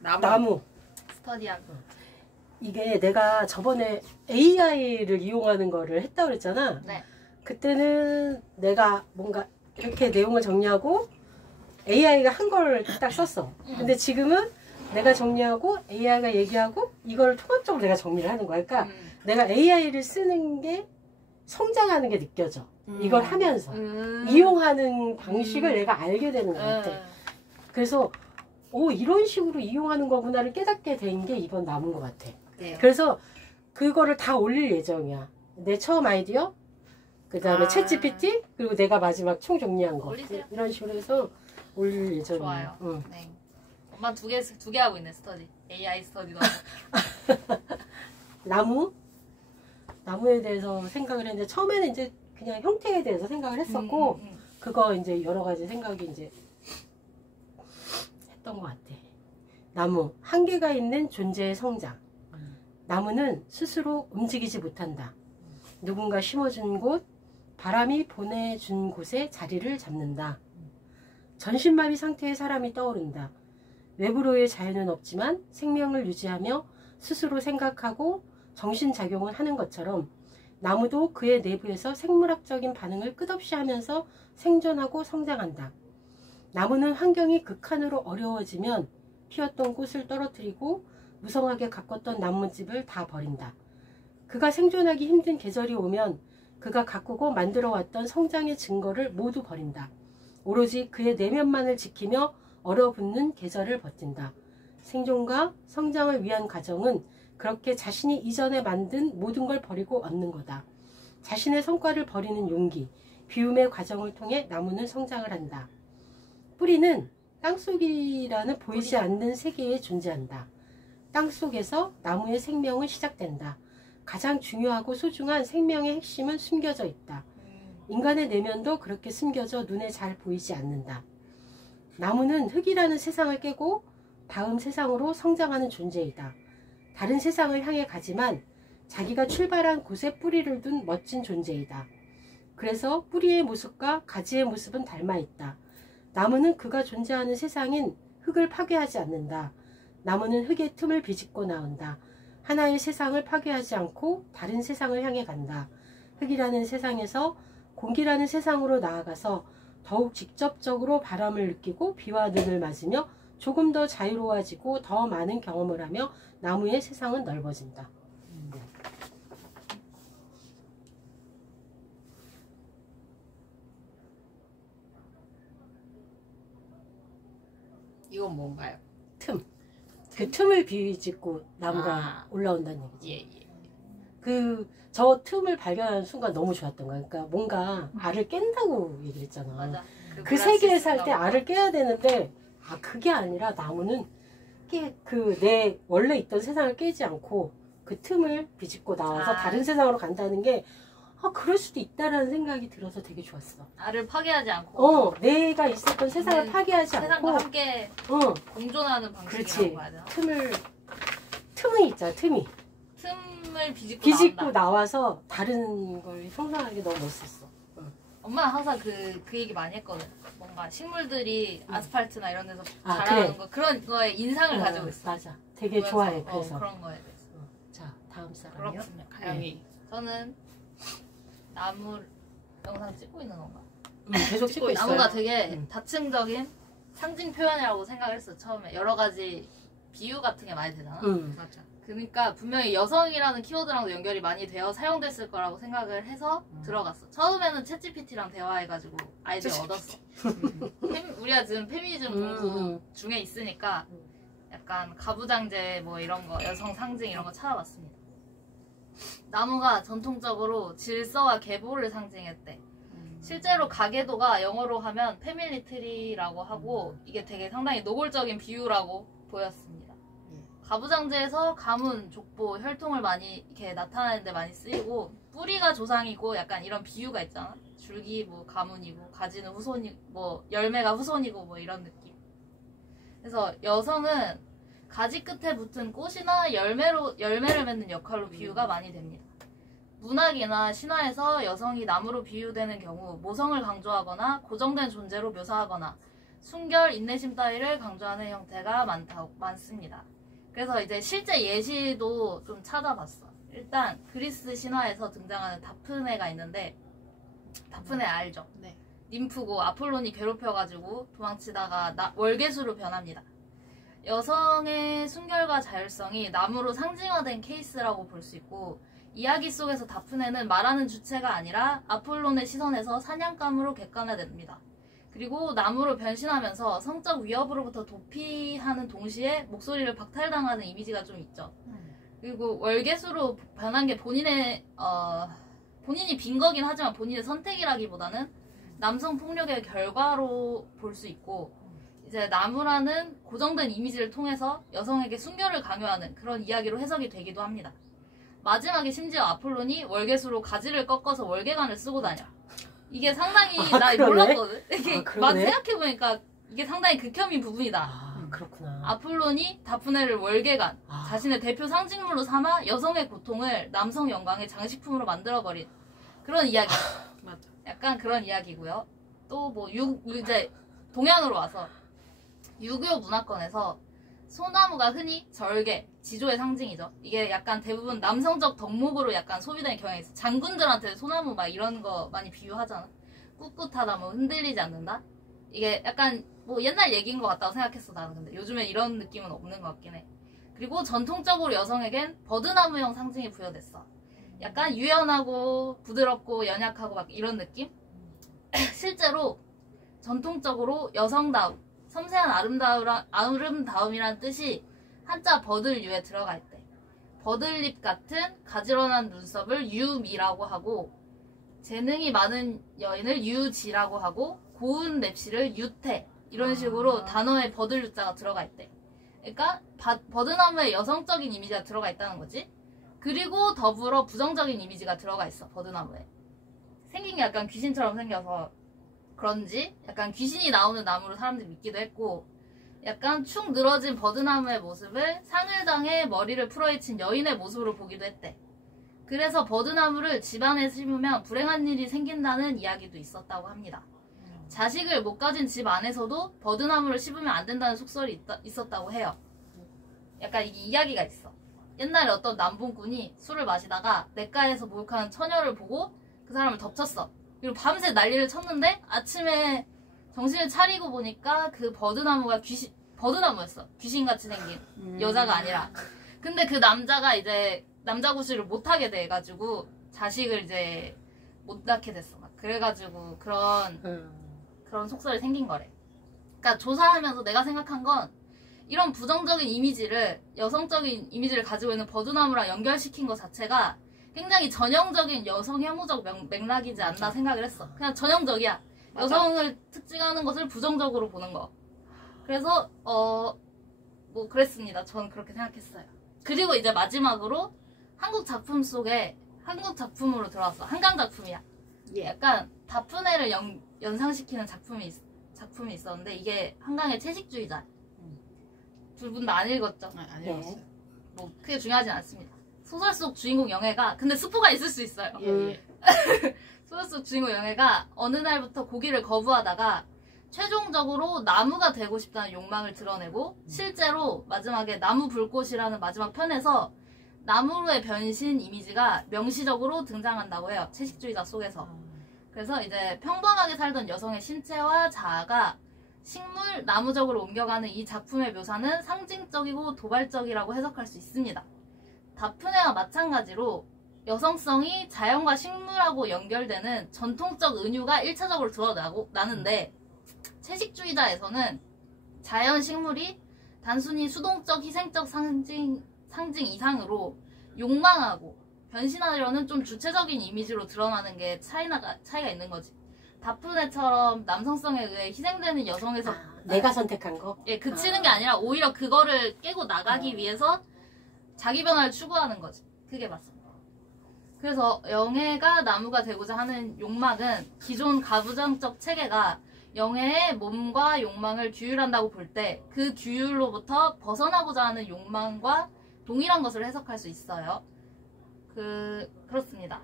나무. 스터디하고. 이게 내가 저번에 AI를 이용하는 거를 했다고 그랬잖아. 네. 그때는 내가 뭔가 이렇게 내용을 정리하고 AI가 한 걸 딱 썼어. 근데 지금은 내가 정리하고 AI가 얘기하고 이걸 통합적으로 내가 정리를 하는 거야. 그러니까 내가 AI를 쓰는 게 성장하는 게 느껴져. 이걸 하면서 이용하는 방식을 내가 알게 되는 것 같아. 그래서 오, 이런 식으로 이용하는 거구나를 깨닫게 된 게 이번 남은 것 같아. 네. 그래서 그거를 다 올릴 예정이야. 내 처음 아이디어, 그 다음에 챗 GPT, 그리고 내가 마지막 총 정리한 거. 올리세요. 이런 식으로 해서 올릴 예정이야. 좋아요. 응. 네. 엄마 두 개 하고 있네, 스터디. AI 스터디도 하고. 나무에 대해서 생각을 했는데, 처음에는 이제 그냥 형태에 대해서 생각을 했었고, 그거 이제 여러 가지 생각이 이제 했던 것 같아. 나무, 한계가 있는 존재의 성장. 나무는 스스로 움직이지 못한다. 누군가 심어준 곳, 바람이 보내준 곳에 자리를 잡는다. 전신마비 상태의 사람이 떠오른다. 외부로의 자유는 없지만 생명을 유지하며 스스로 생각하고 정신작용을 하는 것처럼 나무도 그의 내부에서 생물학적인 반응을 끝없이 하면서 생존하고 성장한다. 나무는 환경이 극한으로 어려워지면 피었던 꽃을 떨어뜨리고 무성하게 가꿨던 나뭇집을 다 버린다. 그가 생존하기 힘든 계절이 오면 그가 가꾸고 만들어왔던 성장의 증거를 모두 버린다. 오로지 그의 내면만을 지키며 얼어붙는 계절을 버틴다. 생존과 성장을 위한 과정은 그렇게 자신이 이전에 만든 모든 걸 버리고 얻는 거다. 자신의 성과를 버리는 용기, 비움의 과정을 통해 나무는 성장을 한다. 뿌리는 땅속이라는 보이지 않는 세계에 존재한다. 땅속에서 나무의 생명은 시작된다. 가장 중요하고 소중한 생명의 핵심은 숨겨져 있다. 인간의 내면도 그렇게 숨겨져 눈에 잘 보이지 않는다. 나무는 흙이라는 세상을 깨고 다음 세상으로 성장하는 존재이다. 다른 세상을 향해 가지만 자기가 출발한 곳에 뿌리를 둔 멋진 존재이다. 그래서 뿌리의 모습과 가지의 모습은 닮아 있다. 나무는 그가 존재하는 세상인 흙을 파괴하지 않는다. 나무는 흙의 틈을 비집고 나온다. 하나의 세상을 파괴하지 않고 다른 세상을 향해 간다. 흙이라는 세상에서 공기라는 세상으로 나아가서 더욱 직접적으로 바람을 느끼고 비와 눈을 맞으며 조금 더 자유로워지고 더 많은 경험을 하며 나무의 세상은 넓어진다. 이건 뭔가요? 틈. 그 틈을 비집고 나무가 올라온다는 얘기지. 예. 저 틈을 발견하는 순간 너무 좋았던 거야. 그러니까 뭔가 알을 깬다고 얘기를 했잖아. 맞아. 그 세계에 살 때 알을 깨야 되는데, 그게 아니라 나무는 내 원래 있던 세상을 깨지 않고 그 틈을 비집고 나와서 다른 세상으로 간다는 게, 그럴 수도 있다라는 생각이 들어서 되게 좋았어. 알을 파괴하지 않고. 내가 있었던 세상을 파괴하지 않고. 세상과 함께 공존하는 방식이라고 해야 되나? 틈이 있잖아, 틈이. 틈을 비집고 나와서 다른 걸 형성하는 게 너무 멋있었어. 엄마는 항상 그 얘기 많이 했거든. 뭔가 식물들이 아스팔트나 이런 데서 자라는 거, 그런 거에 인상을 가지고 있어. 맞아. 되게 좋아해, 그래서. 그런 거에 대해서. 자, 다음 사람이요. 그렇군요. 가영이. 저는 나무 영상 찍고 있는 건가? 계속 찍고 있어요. 나무가 되게 다층적인 상징 표현이라고 생각을 했어. 처음에 여러 가지 비유 같은 게 많이 되잖아. 맞아. 그러니까 분명히 여성이라는 키워드랑도 연결이 많이 되어 사용됐을 거라고 생각을 해서 들어갔어. 처음에는 챗GPT랑 대화해가지고 아이디어 얻었어. 우리가 지금 페미니즘 공부 중에 있으니까 약간 가부장제 뭐 이런 거, 여성 상징 이런 거 찾아봤습니다. 나무가 전통적으로 질서와 계보를 상징했대. 실제로 가계도가 영어로 하면 패밀리 트리라고 하고 이게 되게 상당히 노골적인 비유라고 보였습니다. 가부장제에서 가문, 족보, 혈통을 많이 이렇게 나타내는데 많이 쓰이고 뿌리가 조상이고 약간 이런 비유가 있잖아. 줄기 뭐 가문이고 가지는 후손이 뭐 열매가 후손이고 뭐 이런 느낌. 그래서 여성은 가지 끝에 붙은 꽃이나 열매를 맺는 역할로 비유가 많이 됩니다. 문학이나 신화에서 여성이 나무로 비유되는 경우 모성을 강조하거나 고정된 존재로 묘사하거나 순결, 인내심 따위를 강조하는 형태가 많습니다. 그래서 이제 실제 예시도 좀 찾아봤어. 일단 그리스 신화에서 등장하는 다프네가 있는데, 다프네 알죠? 네. ним프고 아폴론이 괴롭혀가지고 도망치다가 월계수로 변합니다. 여성의 순결과 자율성이 나무로 상징화된 케이스라고 볼 수 있고, 이야기 속에서 다프네는 말하는 주체가 아니라 아폴론의 시선에서 사냥감으로 객관화됩니다. 그리고 나무로 변신하면서 성적 위협으로부터 도피하는 동시에 목소리를 박탈당하는 이미지가 좀 있죠. 그리고 월계수로 변한 게 본인이 빈 거긴 하지만 본인의 선택이라기보다는 남성 폭력의 결과로 볼 수 있고, 이제 나무라는 고정된 이미지를 통해서 여성에게 순결을 강요하는 그런 이야기로 해석이 되기도 합니다. 마지막에 심지어 아폴론이 월계수로 가지를 꺾어서 월계관을 쓰고 다녀. 이게 상당히 나 그러네? 몰랐거든. 이게 막 그러네? 생각해보니까 이게 상당히 극혐인 부분이다. 그렇구나. 아폴론이 다프네를 월계관, 자신의 대표 상징물로 삼아 여성의 고통을 남성 영광의 장식품으로 만들어버린 그런 이야기. 맞아. 약간 그런 이야기고요. 또 뭐 이제 동양으로 와서 유교 문화권에서 소나무가 흔히 절개, 지조의 상징이죠. 이게 약간 대부분 남성적 덕목으로 약간 소비되는 경향이 있어. 장군들한테 소나무 막 이런 거 많이 비유하잖아. 꿋꿋하다, 뭐 흔들리지 않는다. 이게 약간 뭐 옛날 얘기인 것 같다고 생각했어 나는. 근데 요즘에 이런 느낌은 없는 것 같긴 해. 그리고 전통적으로 여성에겐 버드나무형 상징이 부여됐어. 약간 유연하고 부드럽고 연약하고 막 이런 느낌? 실제로 전통적으로 여성다움, 섬세한 아름다움이란 뜻이 한자 버들유에 들어가 있대. 버들잎 같은 가지런한 눈썹을 유미라고 하고, 재능이 많은 여인을 유지라고 하고, 고운 맵시를 유태, 이런 식으로 단어에 버들유자가 들어가 있대. 그러니까 버드나무에 여성적인 이미지가 들어가 있다는 거지. 그리고 더불어 부정적인 이미지가 들어가 있어. 버드나무에 생긴 게 약간 귀신처럼 생겨서 그런지 약간 귀신이 나오는 나무로 사람들이 믿기도 했고, 약간 축 늘어진 버드나무의 모습을 상을당해 머리를 풀어헤친 여인의 모습으로 보기도 했대. 그래서 버드나무를 집안에 심으면 불행한 일이 생긴다는 이야기도 있었다고 합니다. 자식을 못 가진 집 안에서도 버드나무를 씹으면 안 된다는 속설이 있었다고 해요. 약간 이게 이야기가 있어. 옛날에 어떤 남봉꾼이 술을 마시다가 냇가에서 목욕하는 처녀를 보고 그 사람을 덮쳤어. 그리고 밤새 난리를 쳤는데 아침에 정신을 차리고 보니까 그 버드나무가 버드나무였어. 귀신같이 생긴 여자가 아니라. 근데 그 남자가 이제 남자 구실을 못하게 돼가지고 자식을 이제 못 낳게 됐어. 막 그래가지고 그런 속설이 생긴 거래. 그러니까 조사하면서 내가 생각한 건, 이런 부정적인 이미지를, 여성적인 이미지를 가지고 있는 버드나무랑 연결시킨 것 자체가 굉장히 전형적인 여성 혐오적 맥락이지 않나 생각을 했어. 그냥 전형적이야. 맞아. 여성을 특징하는 것을 부정적으로 보는 거. 그래서 뭐 그랬습니다. 저는 그렇게 생각했어요. 그리고 이제 마지막으로 한국 작품 속에, 한국 작품으로 들어왔어. 한강 작품이야. 약간 다프네를 연상시키는 작품이 있었는데, 이게 한강의 채식주의자. 두 분 다 안 읽었죠? 안 읽었어요. 뭐 크게 중요하진 않습니다. 소설 속 주인공 영애가, 근데 스포가 있을 수 있어요. 소설 속 주인공 영애가 어느 날부터 고기를 거부하다가 최종적으로 나무가 되고 싶다는 욕망을 드러내고, 실제로 마지막에 나무 불꽃이라는 마지막 편에서 나무의 변신 이미지가 명시적으로 등장한다고 해요. 채식주의자 속에서. 그래서 이제 평범하게 살던 여성의 신체와 자아가 식물, 나무적으로 옮겨가는 이 작품의 묘사는 상징적이고 도발적이라고 해석할 수 있습니다. 다프네와 마찬가지로 여성성이 자연과 식물하고 연결되는 전통적 은유가 1차적으로 드러나는데, 채식주의자에서는 자연 식물이 단순히 수동적 희생적 상징 이상으로 욕망하고 변신하려는 좀 주체적인 이미지로 드러나는 게 차이가 있는 거지. 다프네처럼 남성성에 의해 희생되는 여성에서 내가 선택한 거? 예, 그치는 게 아니라 오히려 그거를 깨고 나가기 위해서 자기 변화를 추구하는 거지. 그게 맞습니다. 그래서 영애가 나무가 되고자 하는 욕망은 기존 가부장적 체계가 영애의 몸과 욕망을 규율한다고 볼 때 그 규율로부터 벗어나고자 하는 욕망과 동일한 것을 해석할 수 있어요. 그렇습니다.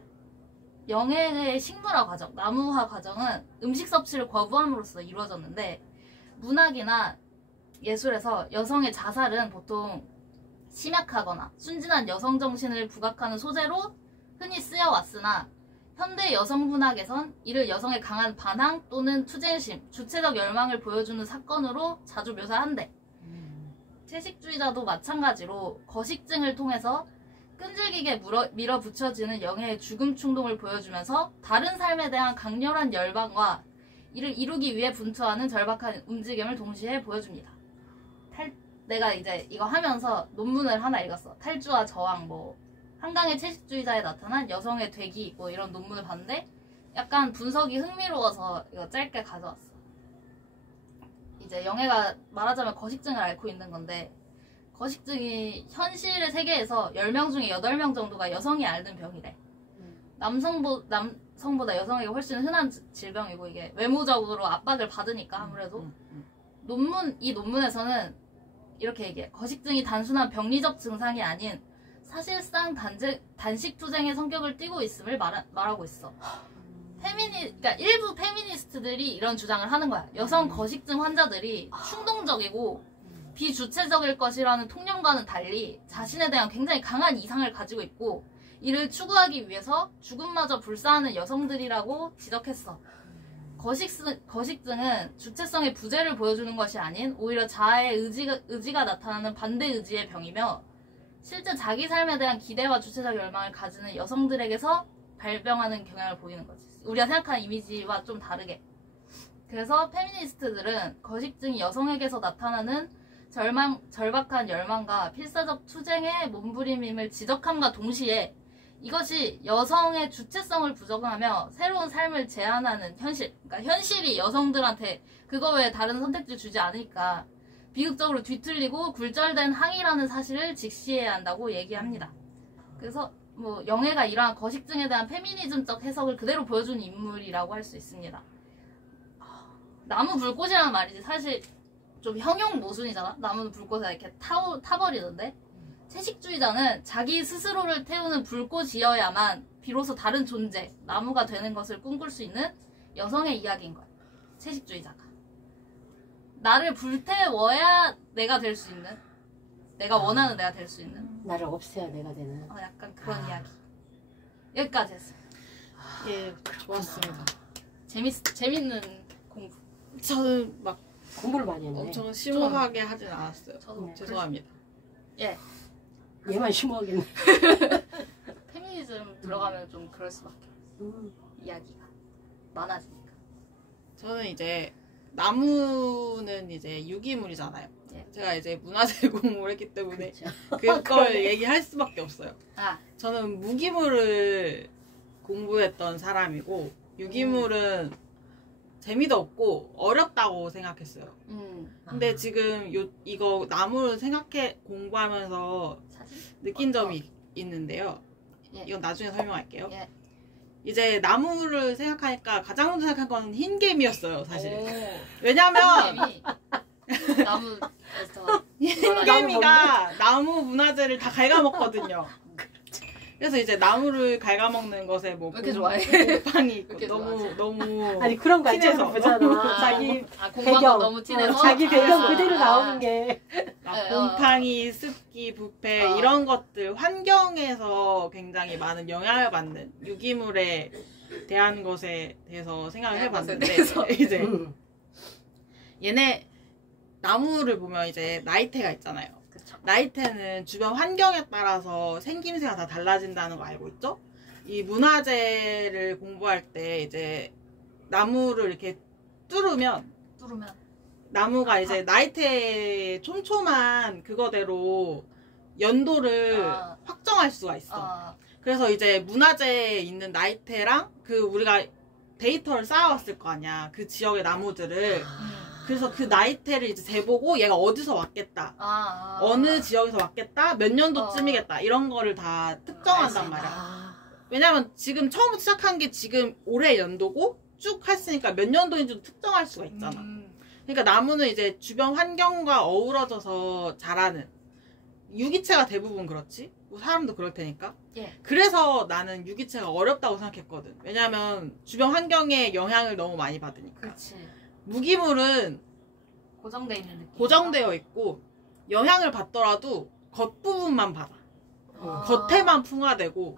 영애의 식물화 과정, 나무화 과정은 음식 섭취를 거부함으로써 이루어졌는데, 문학이나 예술에서 여성의 자살은 보통 심약하거나 순진한 여성 정신을 부각하는 소재로 흔히 쓰여왔으나 현대 여성 문학에선 이를 여성의 강한 반항 또는 투쟁심, 주체적 열망을 보여주는 사건으로 자주 묘사한대. 채식주의자도 마찬가지로 거식증을 통해서 끈질기게 밀어붙여지는 영예의 죽음 충동을 보여주면서 다른 삶에 대한 강렬한 열망과 이를 이루기 위해 분투하는 절박한 움직임을 동시에 보여줍니다. 내가 이제 이거 하면서 논문을 하나 읽었어. 탈주와 저항, 한강의 채식주의자에 나타난 여성의 되기, 이런 논문을 봤는데 약간 분석이 흥미로워서 이거 짧게 가져왔어. 이제 영애가 말하자면 거식증을 앓고 있는 건데, 거식증이 현실의 세계에서 10명 중에 8명 정도가 여성이 앓는 병이래. 남성보다 여성에게 훨씬 흔한 질병이고, 이게 외모적으로 압박을 받으니까 아무래도. 이 논문에서는 이렇게 얘기해. 거식증이 단순한 병리적 증상이 아닌 사실상 단식 투쟁의 성격을 띠고 있음을 말하고 있어. 그러니까 일부 페미니스트들이 이런 주장을 하는 거야. 여성 거식증 환자들이 충동적이고 비주체적일 것이라는 통념과는 달리 자신에 대한 굉장히 강한 이상을 가지고 있고 이를 추구하기 위해서 죽음마저 불사하는 여성들이라고 지적했어. 거식증은 주체성의 부재를 보여주는 것이 아닌 오히려 자아의 의지가 나타나는 반대 의지의 병이며 실제 자기 삶에 대한 기대와 주체적 열망을 가지는 여성들에게서 발병하는 경향을 보이는 거지. 우리가 생각하는 이미지와 좀 다르게. 그래서 페미니스트들은 거식증이 여성에게서 나타나는 절박한 열망과 필사적 투쟁의 몸부림임을 지적함과 동시에 이것이 여성의 주체성을 부정하며 새로운 삶을 제안하는 현실, 그러니까 현실이 여성들한테 그거 외에 다른 선택지를 주지 않으니까 비극적으로 뒤틀리고 굴절된 항의라는 사실을 직시해야 한다고 얘기합니다. 그래서 영애가 이러한 거식증에 대한 페미니즘적 해석을 그대로 보여주는 인물이라고 할 수 있습니다. 나무 불꽃이라는 말이지 사실 좀 형용 모순이잖아. 나무는 불꽃에 이렇게 타버리던데 채식주의자는 자기 스스로를 태우는 불꽃이어야만 비로소 다른 존재, 나무가 되는 것을 꿈꿀 수 있는 여성의 이야기인 거야. 채식주의자가. 나를 불태워야 내가 될 수 있는, 내가 원하는 내가 될 수 있는. 나를 없애야 내가 되는. 약간 그런 이야기. 여기까지 했어요. 예, 좋았습니다. 재밌는 공부. 저는 막 공부를 많이 했네. 엄청 심오하게 하진 않았어요. 저도 죄송합니다. 예. 얘만 심오하겠네. 페미니즘 들어가면 좀 그럴 수밖에 없어. 이야기가 많아지니까. 저는 이제 나무는 이제 유기물이잖아요. 예. 제가 이제 문화재 공부를 했기 때문에 그렇죠. 그걸 얘기할 수밖에 없어요. 아, 저는 무기물을 공부했던 사람이고 유기물은 재미도 없고 어렵다고 생각했어요. 근데 지금 이거 나무를 공부하면서 사진? 느낀 점이 있는데요. 예. 이건 나중에 설명할게요. 예. 이제 나무를 생각하니까 가장 먼저 생각한 건 흰개미였어요, 사실. 오, 왜냐면 흰개미. 나무에서 흰개미가 나무 문화재를 다 갉아먹거든요. 그래서 이제 나무를 갉아먹는 것에 왜 이렇게 좋아해? 곰팡이 있고 이렇게 너무 아니 그런 거 티내서. 알잖아. 보잖아. 자기 공부한 배경, 너무 티내서 자기 배경 아, 그대로 나오는 게. 곰팡이, 습기, 부패 이런 것들 환경에서 굉장히 많은 영향을 받는 유기물에 대한 것에 대해서 생각을 해봤는데 이제 얘네 나무를 보면 이제 나이테가 있잖아요. 그쵸. 나이테는 주변 환경에 따라서 생김새가 다 달라진다는 거 알고 있죠? 이 문화재를 공부할 때 이제 나무를 이렇게 뚫으면 나무가 이제 나이테의 촘촘한 그거대로 연도를 확정할 수가 있어. 그래서 이제 문화재에 있는 나이테랑 우리가 데이터를 쌓아왔을 거 아니야. 그 지역의 나무들을. 그래서 그 나이테를 이제 재보고 얘가 어디서 왔겠다. 어느 지역에서 왔겠다. 몇 년도쯤이겠다. 이런 거를 다 특정한단 말이야. 왜냐면 지금 처음부터 시작한 게 지금 올해 연도고 쭉 했으니까 몇 년도인지도 특정할 수가 있잖아. 그러니까 나무는 이제 주변 환경과 어우러져서 자라는 유기체가 대부분 그렇지. 뭐 사람도 그럴 테니까. 예. 그래서 나는 유기체가 어렵다고 생각했거든. 왜냐면 주변 환경에 영향을 너무 많이 받으니까. 그렇지. 무기물은 고정돼 있는 느낌. 고정되어 있고 영향을 받더라도 겉부분만 받아. 겉에만 풍화되고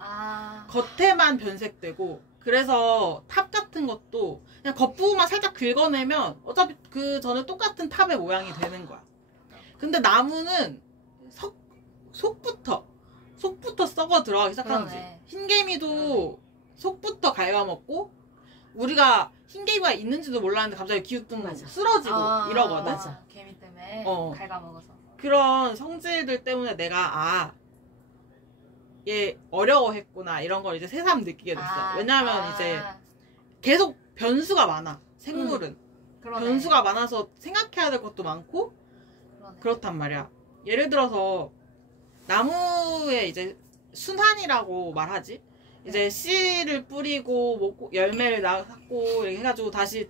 겉에만 변색되고 그래서 탑 같은 것도 그냥 겉부분만 살짝 긁어내면 어차피 그 전에 똑같은 탑의 모양이 되는 거야. 근데 나무는 속부터 썩어 들어가기 시작하는 거지. 흰개미도 속부터 갉아먹고 우리가 흰개미가 있는지도 몰랐는데 갑자기 기우뚱 쓰러지고 이러거든. 맞아. 개미 때문에 갉아먹어서. 그런 성질들 때문에 내가 얘 어려워했구나 이런 걸 이제 새삼 느끼게 됐어. 왜냐하면 이제 계속 변수가 많아. 생물은 변수가 많아서 생각해야 될 것도 많고 그렇단 말이야. 예를 들어서 나무에 이제 순환이라고 말하지. 이제 씨를 뿌리고 뭐 열매를 낳고 이렇게 해가지고 다시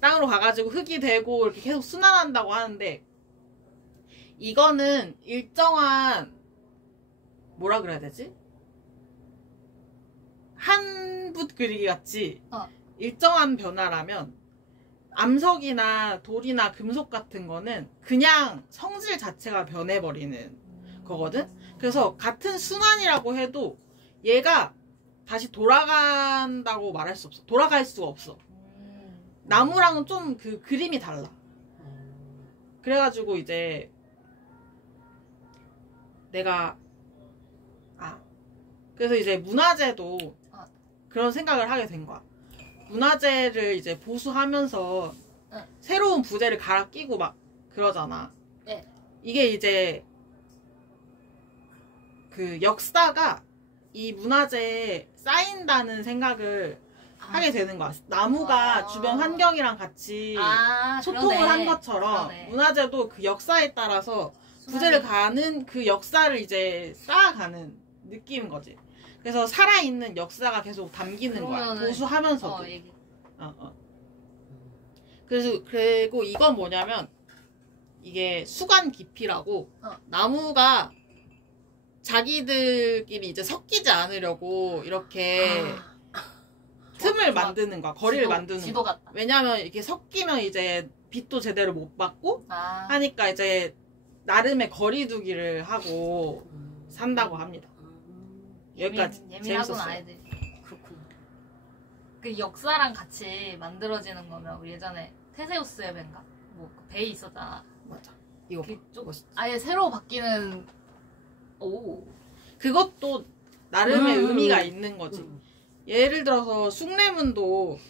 땅으로 가가지고 흙이 되고 이렇게 계속 순환한다고 하는데 이거는 일정한 뭐라 그래야 되지? 한붓 그리기 같이 일정한 변화라면 암석이나 돌이나 금속 같은 거는 그냥 성질 자체가 변해버리는 거거든? 그래서 같은 순환이라고 해도 얘가 다시 돌아간다고 말할 수 없어. 돌아갈 수가 없어. 나무랑은 좀 그 그림이 달라. 그래가지고 이제 내가 그래서 이제 문화재도 그런 생각을 하게 된 거야. 문화재를 이제 보수하면서 새로운 부재를 갈아 끼고 막 그러잖아. 이게 이제 그 역사가 이 문화재에 쌓인다는 생각을 하게 되는 거야. 나무가 주변 환경이랑 같이 소통을 한 것처럼 문화재도 그 역사에 따라서 부재를 가는 그 역사를 이제 쌓아가는 느낌인 거지. 그래서 살아있는 역사가 계속 담기는 거야. 보수하면서도. 그리고 이건 뭐냐면 이게 수관 깊이라고 나무가 자기들끼리 이제 섞이지 않으려고 이렇게 틈을 만드는 거야. 거리를 만드는 거야. 왜냐면 이렇게 섞이면 이제 빛도 제대로 못 받고 하니까 이제 나름의 거리두기를 하고 산다고 합니다. 여기까지. 예민하구나 아이들이. 그렇구나. 그 역사랑 같이 만들어지는 거면 우리 예전에 테세우스의 배인가? 뭐 배 있었잖아. 맞아. 이거 좀 아예 새로 바뀌는. 그것도 나름의 의미가 있는 거지. 예를 들어서 숭례문도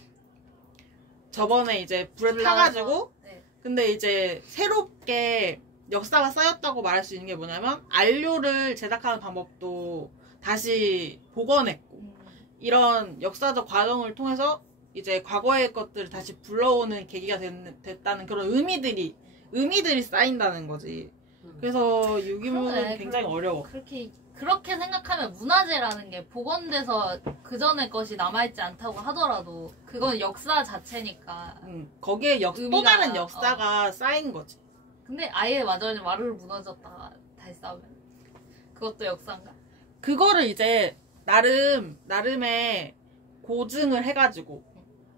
저번에 이제 불에 타가지고 근데 이제 새롭게 역사가 쌓였다고 말할 수 있는 게 뭐냐면 안료를 제작하는 방법도 다시 복원했고 이런 역사적 과정을 통해서 이제 과거의 것들을 다시 불러오는 계기가 됐다는 그런 의미들이 쌓인다는 거지. 그래서 유기물은 굉장히 어려워. 그렇게 생각하면 문화재라는 게 복원돼서 그 전의 것이 남아있지 않다고 하더라도 그건 역사 자체니까. 거기에 또 다른 역사가 쌓인 거지. 근데 아예 완전히 마루를 무너졌다가 다시 싸우면 그것도 역사인가? 그거를 이제 나름의 고증을 해가지고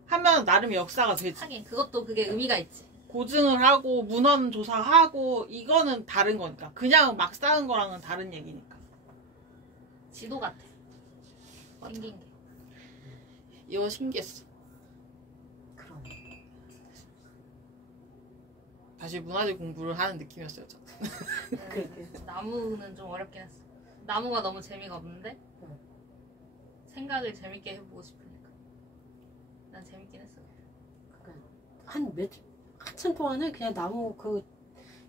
하면 나름의 역사가 되지. 하긴 그것도 그게 의미가 있지. 고증을 하고 문헌 조사하고 이거는 다른 거니까. 그냥 막 쌓은 거랑은 다른 얘기니까. 지도 같아. 생긴 게. 이거 신기했어. 그럼. 다시 문화재 공부를 하는 느낌이었어요, 저는. 나무는 좀 어렵긴 했어. 나무가 너무 재미가 없는데 생각을 재밌게 해보고 싶으니까. 난 재밌긴 했어. 한참 동안은 그냥 나무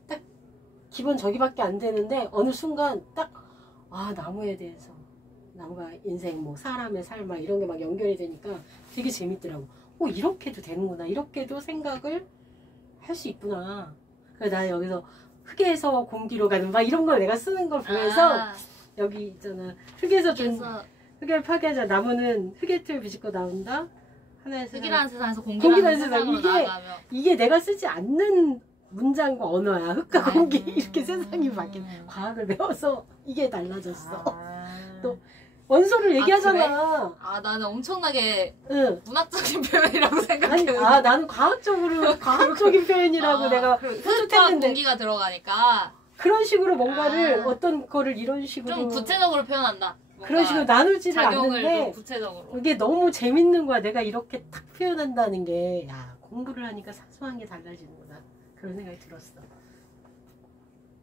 딱 기본 저기밖에 안 되는데 어느 순간 딱 나무에 대해서 나무가 인생 뭐 사람의 삶 막 이런 게 막 연결이 되니까 되게 재밌더라고. 이렇게도 되는구나. 이렇게도 생각을 할 수 있구나. 그래서 나 여기서 흙에서 공기로 가는 막 이런 걸 내가 쓰는 걸 보면서 여기 있잖아. 흙을 파괴하자. 나무는 흙의 틀 비집고 나온다. 하나의 흙이라는 세상에서 공기라는 세상으로 나아가며 이게 내가 쓰지 않는 문장과 언어야. 흙과 공기 이렇게 세상이 바뀐 과학을 배워서 이게 달라졌어. 또 원소를 얘기하잖아. 아, 나는 엄청나게 응. 문학적인 표현이라고 아니, 생각했는데. 나는 과학적인 표현이라고 내가 흙과 해줬는데 공기가 들어가니까 그런 식으로 뭔가를 아. 어떤 거를 이런 식으로 좀 구체적으로 표현한다. 뭔가 그런 식으로 나누지를 작용을 좀 않는데 구체적으로. 이게 너무 재밌는 거야. 내가 이렇게 딱 표현한다는 게 야, 공부를 하니까 사소한 게 달라지는구나. 그런 생각이 들었어.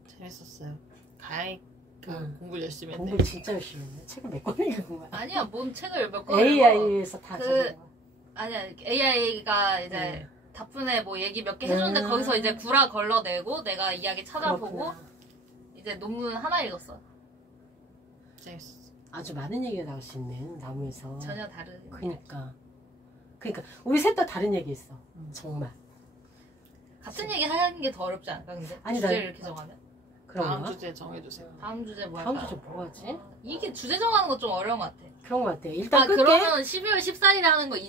재밌었어요. 가야이 공부를 열심히 했네. 공부를 진짜 열심히 했네. 책을 몇 권 읽은 거야. 아니야, 뭔 책을 몇 권. AI에서 다 그- 적은 거야. 아니야, AI가 이제 네. 다푼에 뭐 얘기 몇 개 해줬는데 거기서 이제 구라 걸러내고 내가 이야기 찾아보고 그렇구나. 이제 논문 하나 읽었어. 재밌었어. 아주 많은 얘기가 나올 수 있네. 나무에서. 전혀 다른. 그러니까 우리 셋 다 다른 얘기했어. 정말. 같은 얘기 하는 게 더 어렵지 않을까 근데? 아니, 주제를 난- 이렇게 정하면? 그런 다음 거. 주제 정해주세요. 다음 주제 뭐 다음 할까? 주제 뭐 하지? 이게 주제 정하는 거 좀 어려운 것 같아. 그런 거 같아. 일단 끌게. 그러면 12월 14일에 하는 거 이제